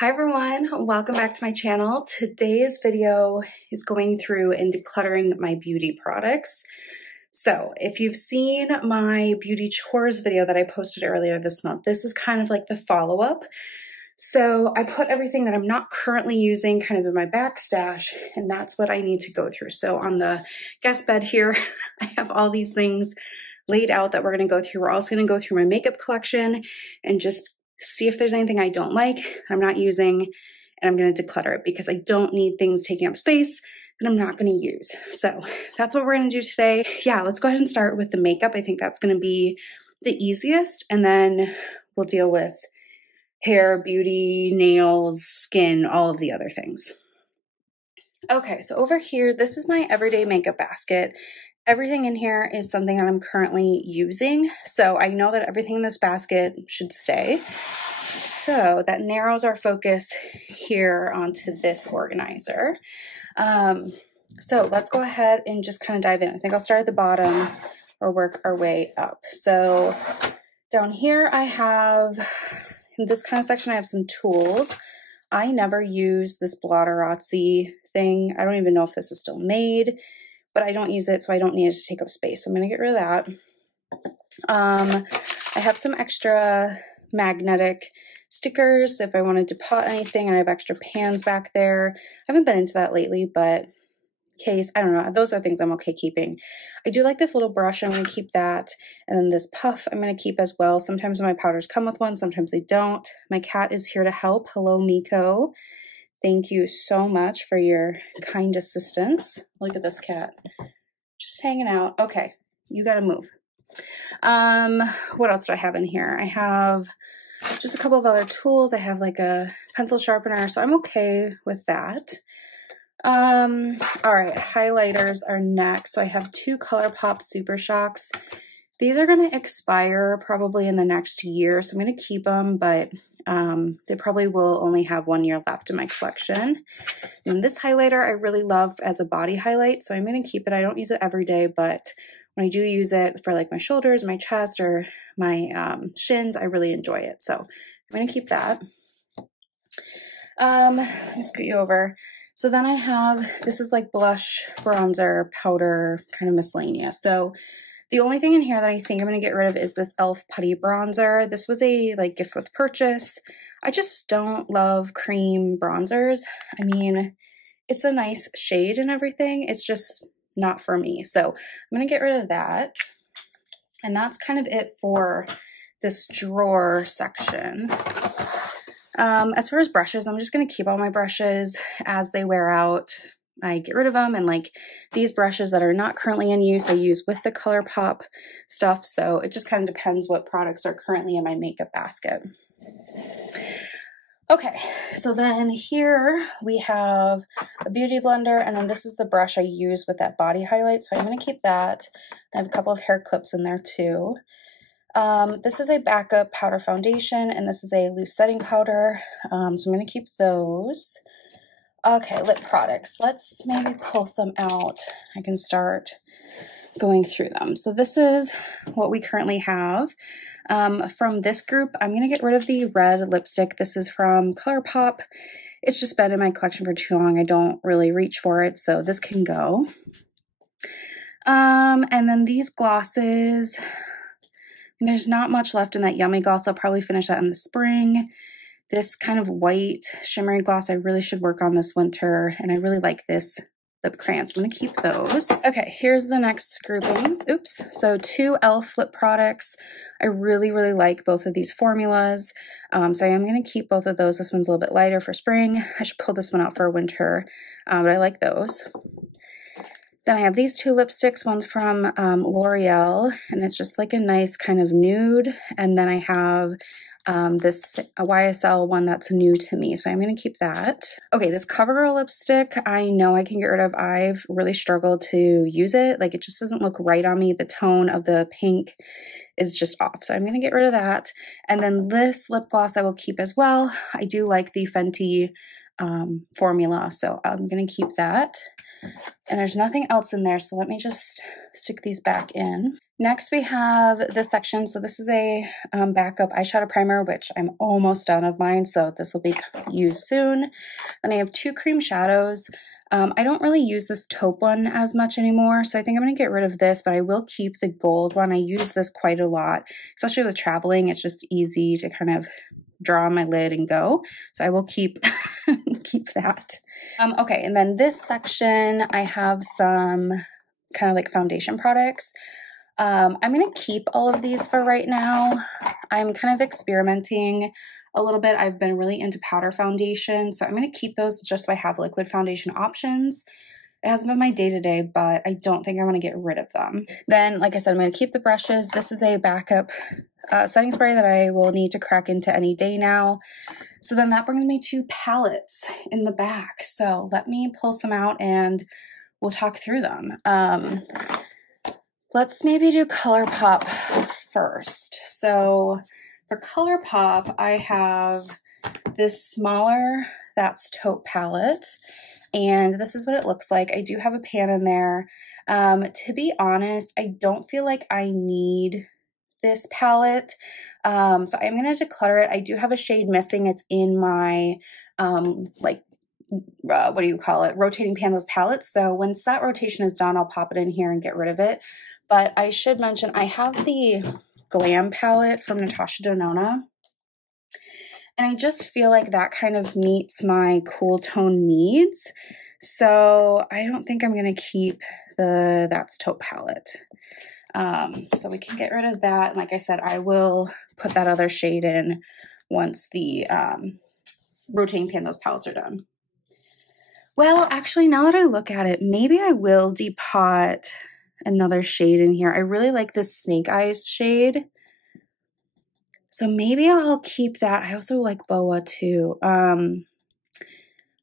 Hi everyone, welcome back to my channel. Today's video is going through and decluttering my beauty products. So if you've seen my beauty chores video that I posted earlier this month, this is kind of like the follow-up. So I put everything that I'm not currently using kind of in my backstash, and that's what I need to go through. So on the guest bed here, I have all these things laid out that we're gonna go through. We're also gonna go through my makeup collection and just see if there's anything I don't like, I'm not using, and I'm gonna declutter it because I don't need things taking up space that I'm not gonna use. So that's what we're gonna do today. Yeah, let's go ahead and start with the makeup. I think that's gonna be the easiest, and then we'll deal with hair, beauty, nails, skin, all of the other things. Okay, so over here, this is my everyday makeup basket. Everything in here is something that I'm currently using, so I know that everything in this basket should stay. So that narrows our focus here onto this organizer. So let's go ahead and just kind of dive in. I think I'll start at the bottom or work our way up. So down here I have, in this kind of section, I have some tools. I never use this Blotterazzi thing. I don't even know if this is still made, but I don't use it, so I don't need it to take up space. So I'm gonna get rid of that. I have some extra magnetic stickers if I wanted to pot anything, and I have extra pans back there. I haven't been into that lately, but case, I don't know, those are things I'm okay keeping. I do like this little brush, I'm gonna keep that. And then this puff I'm gonna keep as well. Sometimes my powders come with one, sometimes they don't. My cat is here to help. Hello, Miko. Thank you so much for your kind assistance. Look at this cat, just hanging out. Okay, you gotta move. What else do I have in here? I have just a couple of other tools. I have like a pencil sharpener, so I'm okay with that. All right, highlighters are next. So I have two ColourPop Super Shocks. These are going to expire probably in the next year, so I'm going to keep them, but they probably will only have 1 year left in my collection. And this highlighter I really love as a body highlight, so I'm going to keep it. I don't use it every day, but when I do use it for like my shoulders, my chest, or my shins, I really enjoy it. So I'm going to keep that. Let me scoot you over. So then I have, this is like blush, bronzer, powder, kind of miscellaneous. So the only thing in here that I think I'm going to get rid of is this e.l.f. Putty Bronzer. This was a like gift with purchase. I just don't love cream bronzers. I mean, it's a nice shade and everything. It's just not for me. So I'm going to get rid of that. And that's kind of it for this drawer section. As far as brushes, I'm just going to keep all my brushes as they wear out. I get rid of them, and like these brushes that are not currently in use, I use with the ColourPop stuff. So it just kind of depends what products are currently in my makeup basket. Okay, so then here we have a beauty blender, and then this is the brush I use with that body highlight. So I'm going to keep that. I have a couple of hair clips in there too. This is a backup powder foundation, and this is a loose setting powder. So I'm going to keep those. Okay, lip products. Let's maybe pull some out. I can start going through them. So this is what we currently have. From this group, I'm going to get rid of the red lipstick. This is from ColourPop. It's just been in my collection for too long. I don't really reach for it, so this can go. And then these glosses. There's not much left in that Yummy Gloss. I'll probably finish that in the spring. This kind of white shimmery gloss I really should work on this winter, and I really like this lip crayon, so I'm going to keep those. Okay, here's the next groupings. Oops. So two e.l.f. lip products. I really, really like both of these formulas, so I am going to keep both of those. This one's a little bit lighter for spring. I should pull this one out for winter, but I like those. Then I have these two lipsticks. One's from L'Oreal, and it's just like a nice kind of nude. And then I have this YSL one that's new to me, so I'm going to keep that. Okay, this CoverGirl lipstick, I know I can get rid of. I've really struggled to use it. Like, it just doesn't look right on me. The tone of the pink is just off, so I'm going to get rid of that. And then this lip gloss I will keep as well. I do like the Fenty formula, so I'm going to keep that. And there's nothing else in there, so let me just stick these back in. Next, we have this section. So this is a backup eyeshadow primer, which I'm almost done of mine, so this will be used soon. Then I have 2 cream shadows. I don't really use this taupe one as much anymore, so I think I'm going to get rid of this, but I will keep the gold one. I use this quite a lot, especially with traveling. It's just easy to kind of draw on my lid and go, so I will keep keep that. Okay, and then this section, I have some kind of like foundation products. I'm going to keep all of these for right now. I'm kind of experimenting a little bit. I've been really into powder foundation, so I'm going to keep those just so I have liquid foundation options. It hasn't been my day-to-day, but I don't think I want to get rid of them. Then, like I said, I'm going to keep the brushes. This is a backup setting spray that I will need to crack into any day now. So then that brings me to palettes in the back. So let me pull some out and we'll talk through them. Let's maybe do ColourPop first. So for ColourPop, I have this smaller That's Taupe palette, and this is what it looks like. I do have a pan in there. To be honest, I don't feel like I need this palette. So I'm going to declutter it. I do have a shade missing. It's in my, what do you call it? Rotating Panels palette. So once that rotation is done, I'll pop it in here and get rid of it. But I should mention, I have the Glam palette from Natasha Denona. And I just feel like that kind of meets my cool tone needs. So I don't think I'm going to keep the That's Taupe palette. So we can get rid of that. And like I said, I will put that other shade in once the Rotating Panels palettes are done. Well, actually, now that I look at it, maybe I will depot another shade in here. I really like this Snake Eyes shade. So maybe I'll keep that. I also like Boa too.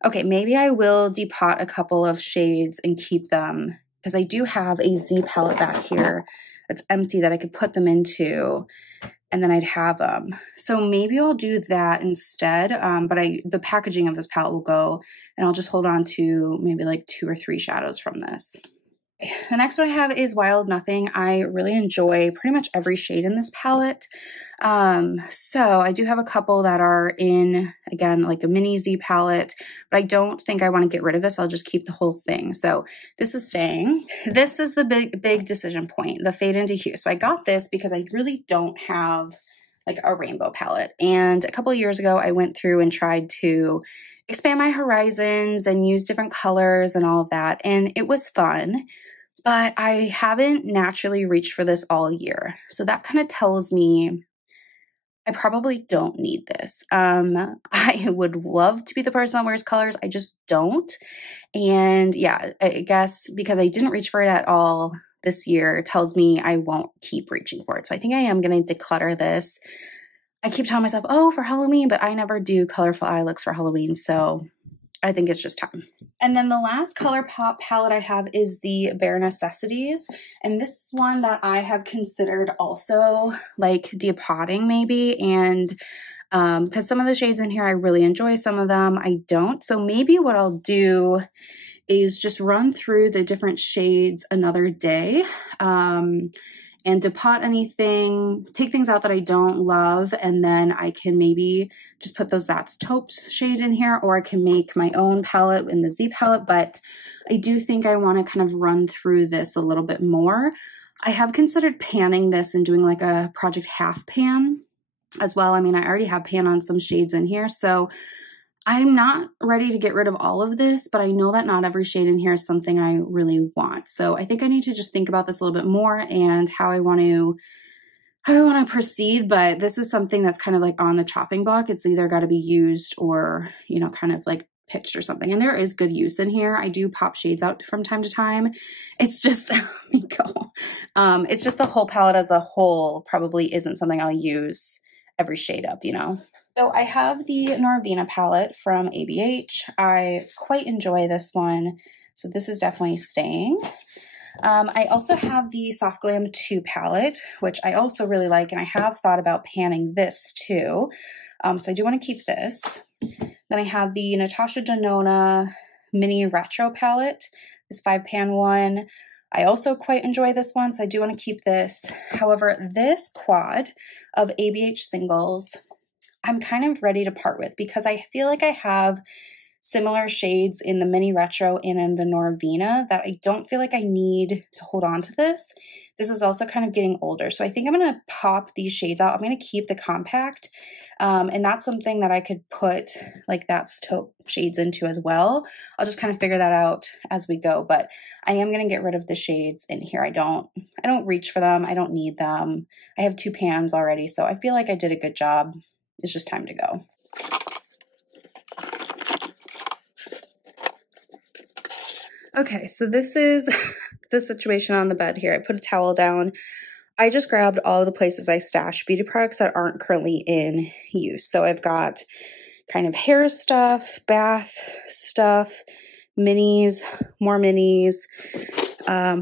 Okay, maybe I will depot a couple of shades and keep them, because I do have a Z palette back here that's empty that I could put them into, and then I'd have them. So maybe I'll do that instead, but the packaging of this palette will go, and I'll just hold on to maybe like 2 or 3 shadows from this. The next one I have is Wild Nothing. I really enjoy pretty much every shade in this palette. So I do have a couple that are in, again, like a mini Z palette, but I don't think I want to get rid of this. I'll just keep the whole thing. So this is staying. This is the big decision point, the Fade into Hue. So I got this because I really don't have like a rainbow palette. And a couple of years ago, I went through and tried to expand my horizons and use different colors and all of that. And it was fun, but I haven't naturally reached for this all year. So that kind of tells me I probably don't need this. I would love to be the person that wears colors. I just don't. And yeah, I guess because I didn't reach for it at all this year tells me I won't keep reaching for it. So I think I am going to declutter this. I keep telling myself, oh, for Halloween, but I never do colorful eye looks for Halloween. So I think it's just time. And then the last ColourPop palette I have is the Bare Necessities. And this is one that I have considered also like depotting maybe. And because some of the shades in here, I really enjoy, some of them I don't. So maybe what I'll do is just run through the different shades another day. And depot anything, take things out that I don't love, and then I can maybe just put those That's Taupe shade in here, or I can make my own palette in the Z palette, but I do think I want to kind of run through this a little bit more. I have considered panning this and doing like a project half pan as well. I mean, I already have pan on some shades in here, so I'm not ready to get rid of all of this, but I know that not every shade in here is something I really want. So I think I need to just think about this a little bit more and how I want to proceed. But this is something that's kind of like on the chopping block. It's either got to be used or, you know, kind of like pitched or something. And there is good use in here. I do pop shades out from time to time. It's just, it's just the whole palette as a whole probably isn't something I'll use every shade up, you know. So I have the Norvina palette from ABH. I quite enjoy this one, so this is definitely staying. I also have the Soft Glam 2 palette, which I also really like, and I have thought about panning this too. So I do want to keep this. Then I have the Natasha Denona Mini Retro palette. This 5-pan one. I also quite enjoy this one, so I do want to keep this. However, this quad of ABH singles, I'm kind of ready to part with because I feel like I have similar shades in the Mini Retro and in the Norvina that I don't feel like I need to hold on to this. This is also kind of getting older, so I think I'm going to pop these shades out. I'm going to keep the compact, and that's something that I could put like that's taupe shades into as well. I'll just kind of figure that out as we go, but I am going to get rid of the shades in here. I don't reach for them. I don't need them. I have 2 pans already, so I feel like I did a good job. It's just time to go. Okay, so this is the situation on the bed here. I put a towel down. I just grabbed all the places I stash beauty products that aren't currently in use. So I've got kind of hair stuff, bath stuff, minis, more minis,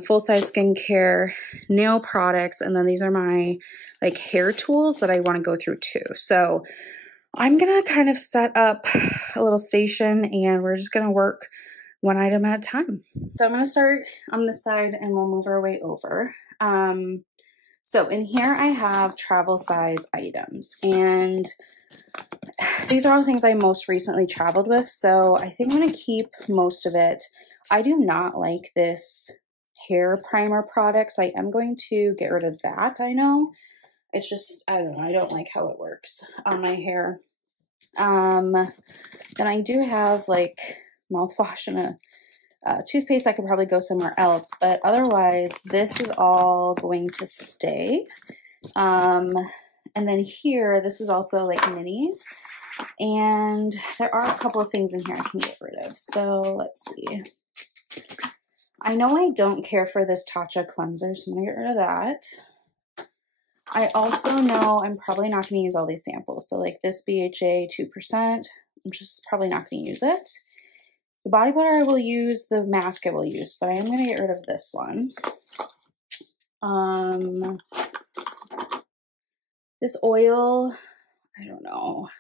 full-size skincare, nail products, and then these are my like hair tools that I want to go through too. So I'm gonna kind of set up a little station and we're just gonna work one item at a time. So I'm gonna start on this side and we'll move our way over. So in here I have travel size items, and these are all things I most recently traveled with, so I think I'm gonna keep most of it. I do not like this hair primer product, so I am going to get rid of that. I know it's just, I don't know, I don't like how it works on my hair. Then I do have like mouthwash and a toothpaste. I could probably go somewhere else, but otherwise this is all going to stay. And then here, this is also like minis, and there are a couple of things in here I can get rid of. So let's see. I know I don't care for this Tatcha cleanser, so I'm gonna get rid of that. I also know I'm probably not gonna use all these samples. So like this BHA 2%, I'm just probably not gonna use it. The body butter I will use, the mask I will use, but I am going to get rid of this one. This oil, I don't know. I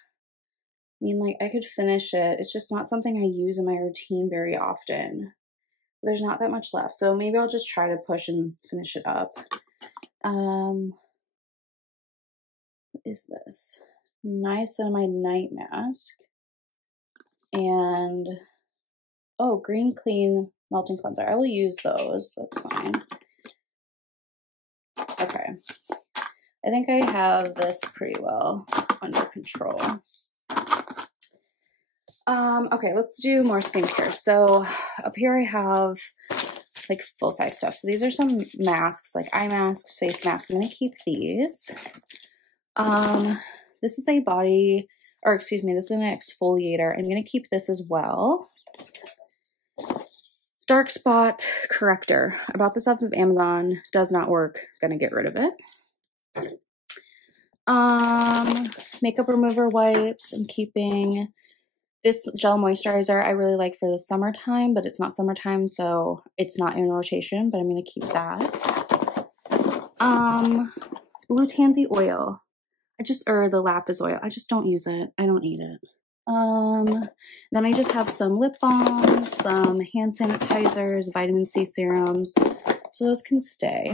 mean, like, I could finish it. It's just not something I use in my routine very often. There's not that much left, so maybe I'll just try to push and finish it up. What is this? Niacinamide night mask. And oh, Green Clean Melting Cleanser. I will use those. That's fine. Okay. I think I have this pretty well under control. Okay, let's do more skincare. So up here I have like full-size stuff. So these are some masks, like eye masks, face masks. I'm going to keep these. This is a body, or excuse me, this is an exfoliator. I'm going to keep this as well. Dark spot corrector. I bought this off of Amazon. Does not work. Gonna get rid of it. Makeup remover wipes. I'm keeping this gel moisturizer. I really like for the summertime, but it's not summertime, so it's not in rotation, but I'm gonna keep that. Blue Tansy oil. Or the lapis oil. I just don't use it. I don't need it. Then I just have some lip balms, some hand sanitizers, vitamin C serums, so those can stay.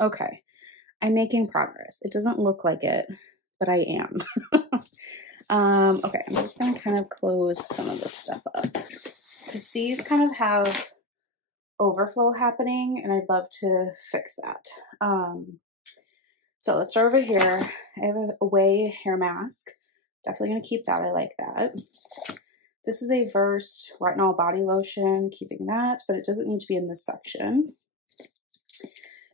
Okay, I'm making progress. It doesn't look like it, but I am. Okay, I'm just gonna kind of close some of this stuff up because these kind of have overflow happening and I'd love to fix that. So let's start over here. I have a Away hair mask. Definitely going to keep that. I like that. This is a Versed retinol body lotion. Keeping that, but it doesn't need to be in this section.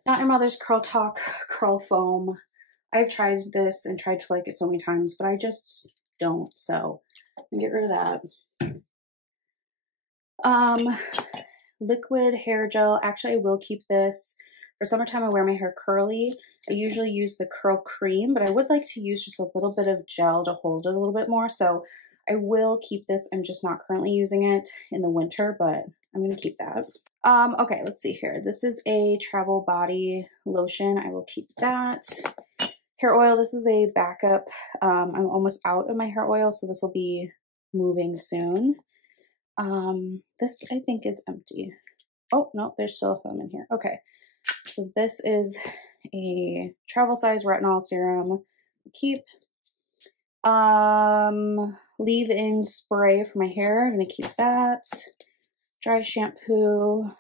Not Your Mother's Curl Talk Curl Foam. I've tried this and tried to like it so many times, but I just don't. So I'm going to get rid of that. Liquid hair gel. Actually, I will keep this. For summertime, I wear my hair curly. I usually use the curl cream, but I would like to use just a little bit of gel to hold it a little bit more. So I will keep this. I'm just not currently using it in the winter, but I'm going to keep that. Okay, let's see here. This is a travel body lotion. I will keep that. Hair oil. This is a backup. I'm almost out of my hair oil, so this will be moving soon. This I think is empty. Oh, no, there's still some in here. Okay. So this is a travel size retinol serum. Keep leave-in spray for my hair. I'm gonna keep that. Dry shampoo.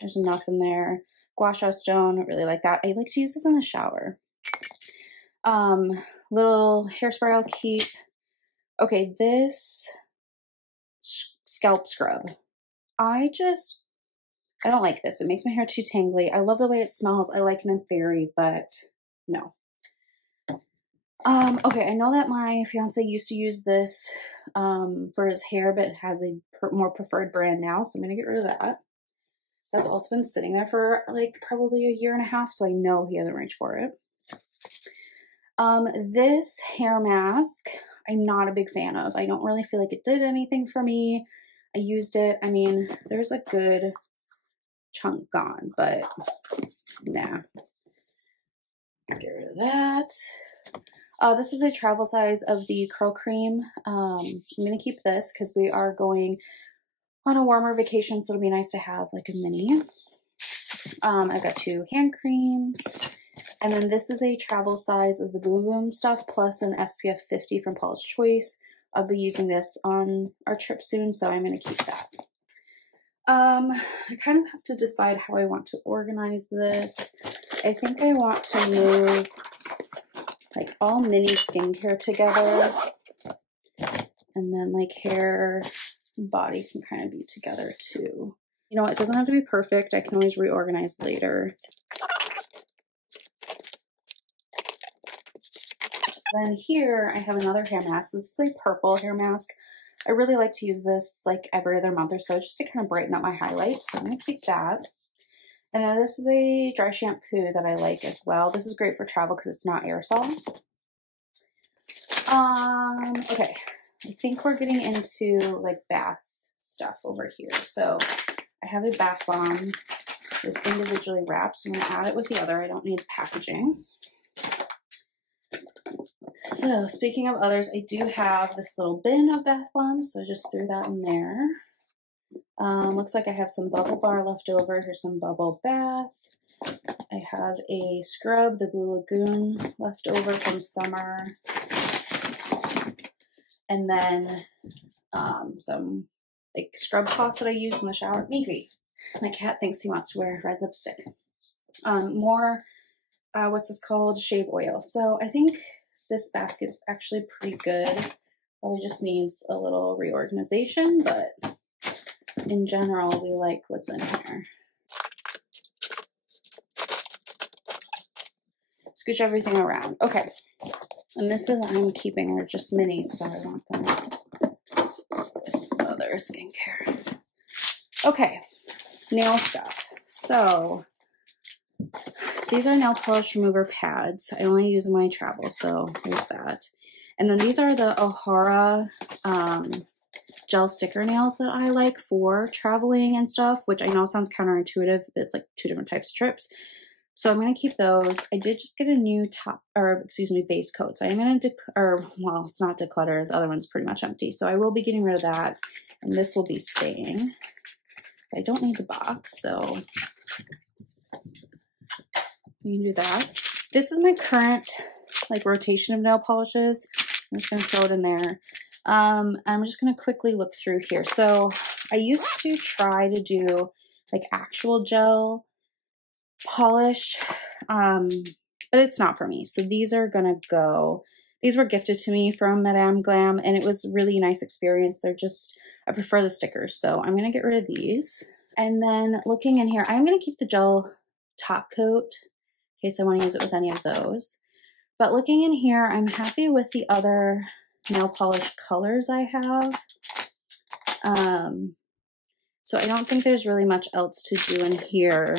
There's enough in there. Gua sha stone. I really like that. I like to use this in the shower. Little hairspray I'll keep. Okay, this scalp scrub. I don't like this. It makes my hair too tangly. I love the way it smells. I like it in theory, but no. Okay, I know that my fiance used to use this for his hair, but it has a more preferred brand now, so I'm going to get rid of that. That's also been sitting there for like probably a year and a half, so I know he hasn't reached for it. This hair mask, I'm not a big fan of. I don't really feel like it did anything for me. I used it. I mean, there's a good chunk gone, but nah. Get rid of that. This is a travel size of the curl cream. I'm going to keep this because we are going on a warmer vacation, so it'll be nice to have like a mini. I've got 2 hand creams. And then this is a travel size of the Boom Boom stuff plus an SPF 50 from Paula's Choice. I'll be using this on our trip soon, so I'm going to keep that. I kind of have to decide how I want to organize this. I think I want to move like all mini skincare together, and then like hair and body can kind of be together too. You know, it doesn't have to be perfect. I can always reorganize later. Then here I have another hair mask. This is a purple hair mask. I really like to use this like every other month or so just to kind of brighten up my highlights. So I'm going to keep that. And then this is a dry shampoo that I like as well. This is great for travel because it's not aerosol. Okay. I think we're getting into like bath stuff over here. So I have a bath bomb. It's individually wrapped, so I'm going to add it with the other. I don't need the packaging. So speaking of others, I do have this little bin of bath bombs, so I just threw that in there. Looks like I have some bubble bar left over. Here's some bubble bath. I have a scrub, the Blue Lagoon, left over from summer. And then some like scrub cloths that I use in the shower. Maybe. My cat thinks he wants to wear red lipstick. More, what's this called? Shave oil. So I think this basket's actually pretty good. Probably just needs a little reorganization, but in general, we like what's in here. Scooch everything around. Okay. And this is, I'm keeping, are just minis, so I want them. Other skincare. Okay. Nail stuff. So these are nail polish remover pads. I only use them when I travel, so there's that. And then these are the O'Hara gel sticker nails that I like for traveling and stuff, which I know sounds counterintuitive. It's like 2 different types of trips. So I'm going to keep those. I did just get a new base coat. So I'm going to, well, it's not declutter. The other one's pretty much empty. So I will be getting rid of that. And this will be staying. I don't need the box, so we can do that. This is my current like rotation of nail polishes. I'm just going to throw it in there. I'm just going to quickly look through here. So I used to try to do like actual gel polish, but it's not for me. So these are going to go. These were gifted to me from Madame Glam, and it was a really nice experience. They're just, I prefer the stickers. So I'm going to get rid of these. And then looking in here, I'm going to keep the gel top coat in case I want to use it with any of those. But looking in here, I'm happy with the other nail polish colors I have. So I don't think there's really much else to do in here.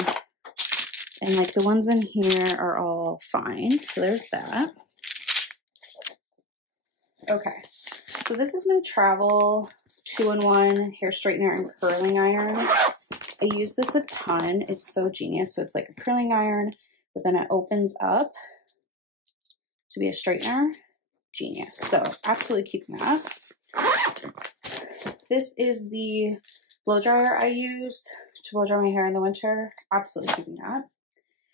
And like the ones in here are all fine. So there's that. Okay. So this is my travel 2-in-1 hair straightener and curling iron. I use this a ton. It's so genius. So it's like a curling iron, but then it opens up to be a straightener. Genius. So absolutely keeping that. This is the blow dryer I use to blow dry my hair in the winter. Absolutely keeping that.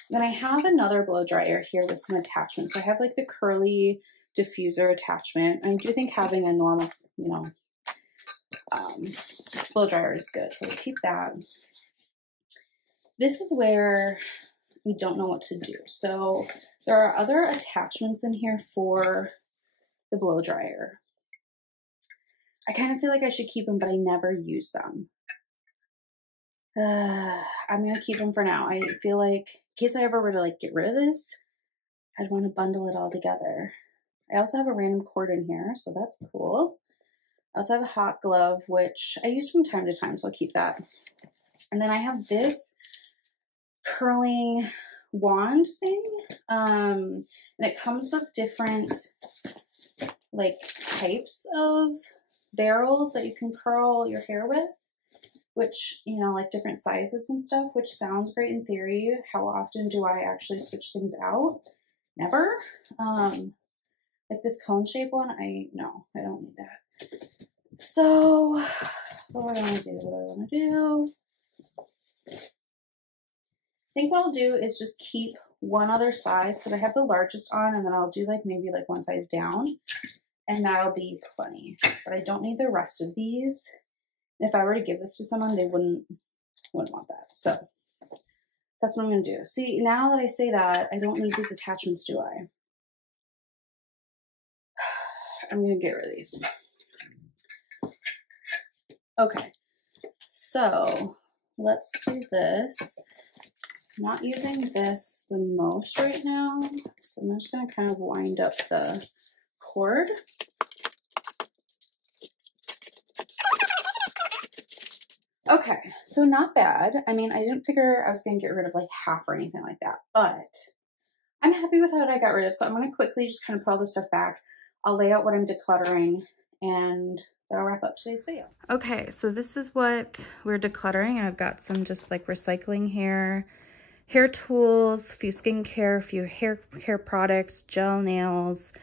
Then I have another blow dryer here with some attachments. So I have like the curly diffuser attachment. I do think having a normal, you know, blow dryer is good. So we'll keep that. This is where we don't know what to do. So there are other attachments in here for the blow dryer. I kind of feel like I should keep them, but I never use them. I'm going to keep them for now. I feel like in case I ever were to like get rid of this, I'd want to bundle it all together. I also have a random cord in here, so that's cool. I also have a hot glove, which I use from time to time, so I'll keep that. And then I have this curling wand thing, and it comes with different like types of barrels that you can curl your hair with, which, you know, like different sizes and stuff, which sounds great in theory. How often do I actually switch things out? Never. Like this cone shape one, no, I don't need that. So what do I want to do? I think what I'll do is just keep one other size because I have the largest on, and then I'll do like maybe like one size down, and that'll be plenty. But I don't need the rest of these. If I were to give this to someone, they wouldn't want that. So that's what I'm going to do. See, now that I say that, I don't need these attachments, do I? I'm going to get rid of these. Okay, so let's do this. I'm not using this the most right now, so I'm just going to kind of wind up the cord. Okay, so not bad. I mean, I didn't figure I was going to get rid of like half or anything like that, but I'm happy with what I got rid of. So I'm going to quickly just kind of put all this stuff back. I'll lay out what I'm decluttering, and that'll wrap up today's video. Okay, so this is what we're decluttering. I've got some just like recycling hair tools, a few skincare, a few hair care products, gel nails,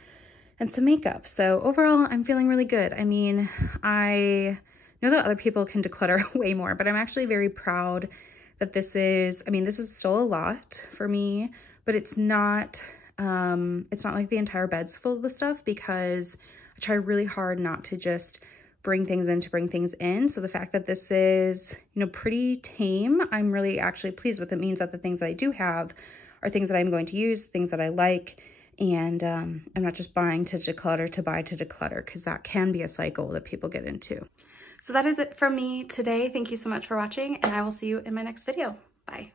and some makeup. So overall, I'm feeling really good. I mean, I know that other people can declutter way more, but I'm actually very proud that this is still a lot for me, but it's not like the entire bed's filled with stuff, because I try really hard not to just bring things in. So the fact that this is, you know, pretty tame, I'm really actually pleased with. It means that the things that I do have are things that I'm going to use, things that I like, and I'm not just buying to declutter to buy to declutter, because that can be a cycle that people get into. So that is it from me today. Thank you so much for watching, and I will see you in my next video. Bye.